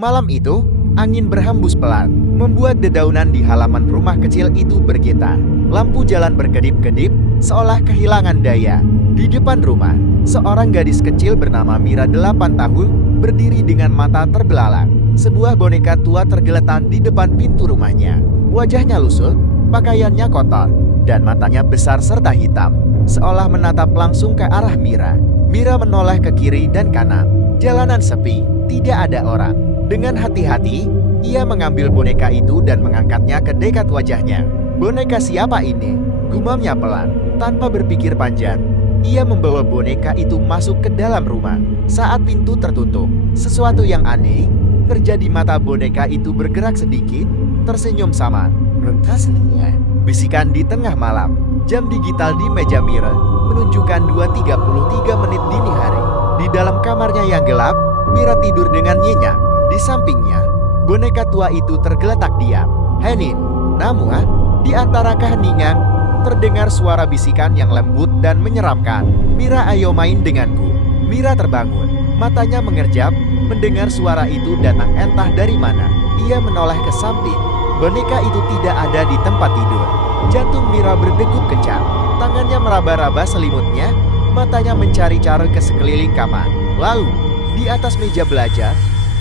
Malam itu, angin berhembus pelan, membuat dedaunan di halaman rumah kecil itu bergetar. Lampu jalan berkedip-kedip, seolah kehilangan daya. Di depan rumah, seorang gadis kecil bernama Mira 8 tahun, berdiri dengan mata terbelalak. Sebuah boneka tua tergeletak di depan pintu rumahnya. Wajahnya lusuh, pakaiannya kotor, dan matanya besar serta hitam, seolah menatap langsung ke arah Mira. Mira menoleh ke kiri dan kanan. Jalanan sepi, tidak ada orang. Dengan hati-hati, ia mengambil boneka itu dan mengangkatnya ke dekat wajahnya. Boneka siapa ini? Gumamnya pelan, tanpa berpikir panjang. Ia membawa boneka itu masuk ke dalam rumah. Saat pintu tertutup, sesuatu yang aneh terjadi. Mata boneka itu bergerak sedikit, tersenyum samar. "Rentasnya," bisikan di tengah malam. Jam digital di meja Mira menunjukkan 2:33 menit dini hari. Di dalam kamarnya yang gelap, Mira tidur dengan nyenyak. Di sampingnya, boneka tua itu tergeletak diam. "Henin, namun di antara keheningan terdengar suara bisikan yang lembut dan menyeramkan. Mira, ayo main denganku." Mira terbangun, matanya mengerjap, mendengar suara itu datang entah dari mana. Ia menoleh ke samping. Boneka itu tidak ada di tempat tidur. Jantung Mira berdegup kencang. Tangannya meraba-raba selimutnya, matanya mencari cara ke sekeliling kamar. Lalu, di atas meja belajar,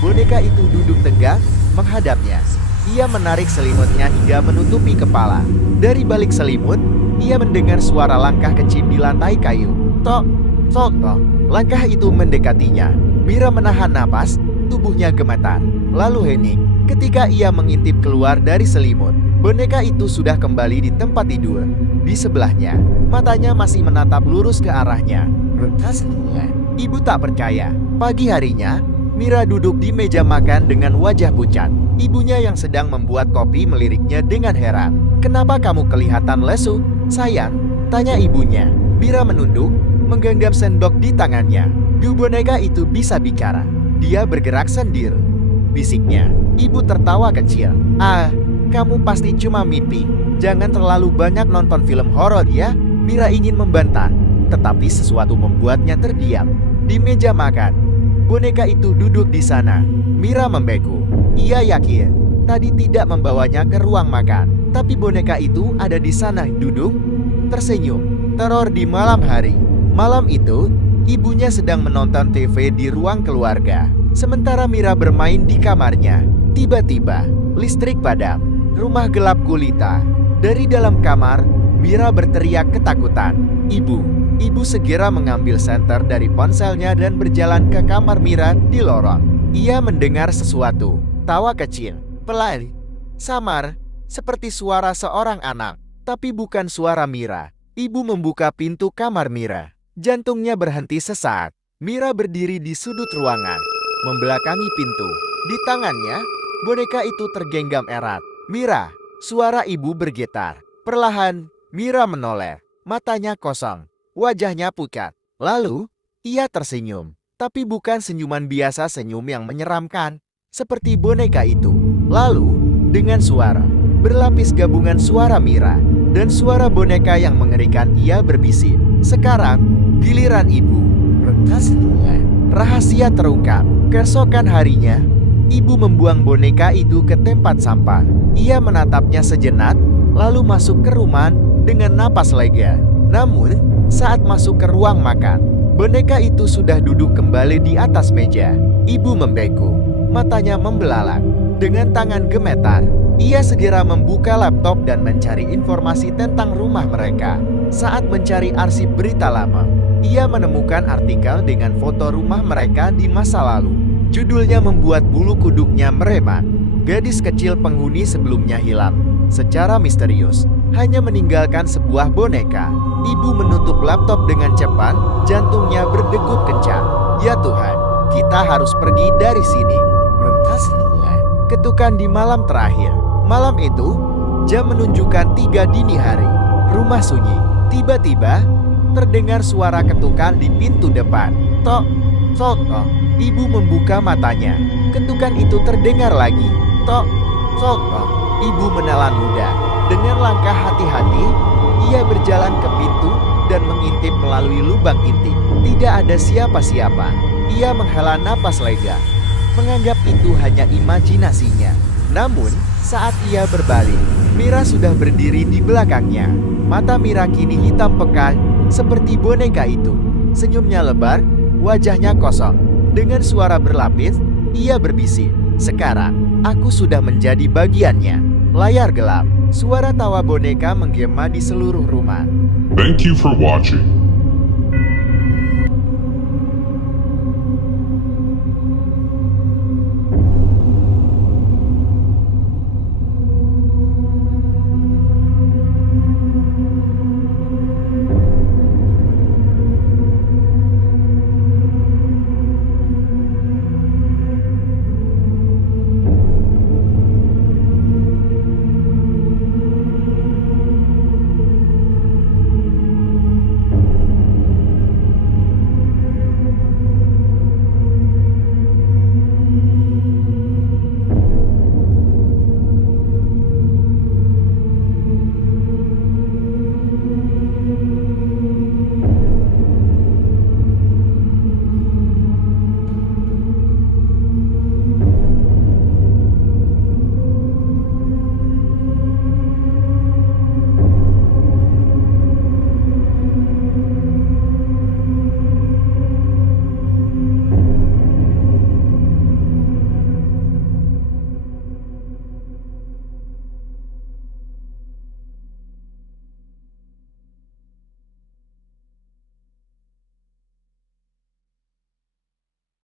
boneka itu duduk tegak, menghadapnya. Ia menarik selimutnya hingga menutupi kepala. Dari balik selimut, ia mendengar suara langkah kecil di lantai kayu. Tok, tok, tok. Langkah itu mendekatinya. Mira menahan napas, tubuhnya gemetar. Lalu hening. Ketika ia mengintip keluar dari selimut, boneka itu sudah kembali di tempat tidur. Di sebelahnya, matanya masih menatap lurus ke arahnya. "Rentasnya." Ibu tak percaya. Pagi harinya, Mira duduk di meja makan dengan wajah pucat. Ibunya yang sedang membuat kopi meliriknya dengan heran. "Kenapa kamu kelihatan lesu, sayang?" tanya ibunya. Mira menunduk, menggenggam sendok di tangannya. Boneka itu bisa bicara. Dia bergerak sendiri, bisiknya. Ibu tertawa kecil. "Ah, kamu pasti cuma mimpi. Jangan terlalu banyak nonton film horor ya." Mira ingin membantah, tetapi sesuatu membuatnya terdiam. Di meja makan, boneka itu duduk di sana. Mira membeku. Ia yakin tadi tidak membawanya ke ruang makan, tapi boneka itu ada di sana duduk, tersenyum. Teror di malam hari. Malam itu, ibunya sedang menonton TV di ruang keluarga, sementara Mira bermain di kamarnya. Tiba-tiba, listrik padam. Rumah gelap gulita. Dari dalam kamar, Mira berteriak ketakutan. Ibu segera mengambil senter dari ponselnya dan berjalan ke kamar Mira di lorong. Ia mendengar sesuatu. Tawa kecil, pelan, samar, seperti suara seorang anak. Tapi bukan suara Mira. Ibu membuka pintu kamar Mira. Jantungnya berhenti sesaat. Mira berdiri di sudut ruangan, membelakangi pintu. Di tangannya, boneka itu tergenggam erat. "Mira!" Suara ibu bergetar. Perlahan, Mira menoleh. Matanya kosong, wajahnya pucat. Lalu, ia tersenyum. Tapi bukan senyuman biasa, senyum yang menyeramkan, seperti boneka itu. Lalu, dengan suara berlapis gabungan suara Mira dan suara boneka yang mengerikan, ia berbisik. "Sekarang, giliran ibu." Rentasnya. Rahasia terungkap. Keesokan harinya, ibu membuang boneka itu ke tempat sampah. Ia menatapnya sejenak, lalu masuk ke rumah dengan napas lega. Namun, saat masuk ke ruang makan, boneka itu sudah duduk kembali di atas meja. Ibu membeku, matanya membelalak. Dengan tangan gemetar, ia segera membuka laptop dan mencari informasi tentang rumah mereka. Saat mencari arsip berita lama, ia menemukan artikel dengan foto rumah mereka di masa lalu. Judulnya membuat bulu kuduknya meremat. Gadis kecil penghuni sebelumnya hilang secara misterius, hanya meninggalkan sebuah boneka. Ibu menutup laptop dengan cepat, jantungnya berdegup kencang. "Ya Tuhan, kita harus pergi dari sini." Rentasnya. Ketukan di malam terakhir. Malam itu, jam menunjukkan 3 dini hari. Rumah sunyi. Tiba-tiba, terdengar suara ketukan di pintu depan. Tok, tok, tok. Ibu membuka matanya. Ketukan itu terdengar lagi. Tok, tok, tok. Ibu menelan ludah. Dengan langkah hati-hati, ia berjalan ke pintu dan mengintip melalui lubang intip. Tidak ada siapa-siapa. Ia menghela napas lega. menganggap itu hanya imajinasinya. Namun, saat ia berbalik, Mira sudah berdiri di belakangnya. Mata Mira kini hitam pekat, seperti boneka itu. Senyumnya lebar, wajahnya kosong. Dengan suara berlapis, ia berbisik, "Sekarang, aku sudah menjadi bagiannya." Layar gelap, suara tawa boneka menggema di seluruh rumah. Thank you for watching.